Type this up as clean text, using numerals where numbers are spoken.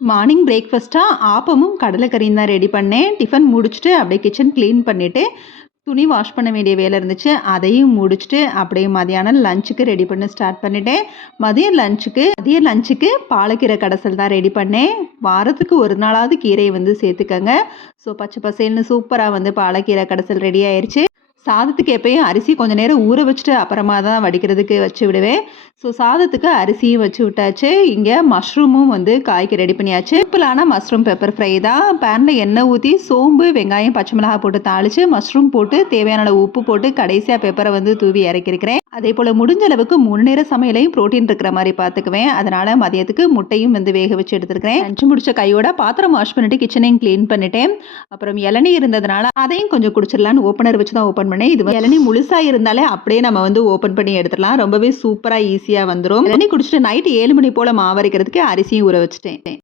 Morning பிரேக்ஃபாஸ்ட்டாக ஆப்பமும் கடலைக்கறியும் தான் ready பண்ணேன். Tiffin முடிச்சுட்டு அப்படியே கிச்சன் க்ளீன் பண்ணிவிட்டு துணி வாஷ் பண்ண வேண்டிய வேலை இருந்துச்சு. அதையும் முடிச்சுட்டு அப்படியே மதியானம் லஞ்சுக்கு ரெடி பண்ண ஸ்டார்ட் பண்ணிட்டேன். மதிய லஞ்சுக்கு பாலக்கீரை கடைசல் தான் ரெடி பண்ணேன். வாரத்துக்கு ஒரு நாளாவது கீரையை வந்து சேர்த்துக்கங்க. ஸோ பச்சை பசேல்னு சூப்பராக வந்து பாலக்கீரை கடைசல் ரெடி ஆயிடுச்சு. சாதத்துக்கு எப்பயும் அரிசி கொஞ்சம் நேரம் ஊற வச்சுட்டு அப்புறமா தான் வடிக்கிறதுக்கு வச்சு விடுவேன். ஸோ சாதத்துக்கு அரிசியும் வச்சு விட்டாச்சு. இங்கே மஷ்ரூமும் வந்து காய்க்கு ரெடி பண்ணியாச்சு. சிம்பிளான மஷ்ரூம் பெப்பர் ஃப்ரை தான். பேனில் எண்ணெய் ஊற்றி சோம்பு வெங்காயம் பச்சை மிளகாய் போட்டு தாளித்து மஷ்ரூம் போட்டு தேவையான அளவு உப்பு போட்டு கடைசியாக பெப்பரை வந்து தூவி இறக்கிருக்கிறேன். அதே போல் முடிஞ்ச அளவுக்கு 3 நேர சமையலையும் ப்ரோட்டீன் இருக்கிற மாதிரி பார்த்துக்குவேன். அதனால் மதியத்துக்கு முட்டையும் வந்து வேக வச்சு எடுத்துருக்கிறேன். லஞ்சு முடிச்ச கையோட பாத்திரம் வாஷ் பண்ணிட்டு கிச்சனையும் க்ளீன் பண்ணிட்டேன். அப்புறம் இளநீ இருந்ததுனால அதையும் கொஞ்சம் குடிச்சிடலான்னு ஓப்பனர் வச்சு தான் ஓப்பன் பண்ணேன். இது இளநீ முழுசாக இருந்தாலே அப்படியே நம்ம வந்து ஓப்பன் பண்ணி எடுத்துடலாம். ரொம்பவே சூப்பராக ஈஸியாக வந்துடும். இளநீ குடிச்சிட்டு நைட்டு 7 மணி போல் மாவரைக்கிறதுக்கு அரிசியும் ஊற வச்சுட்டேன்.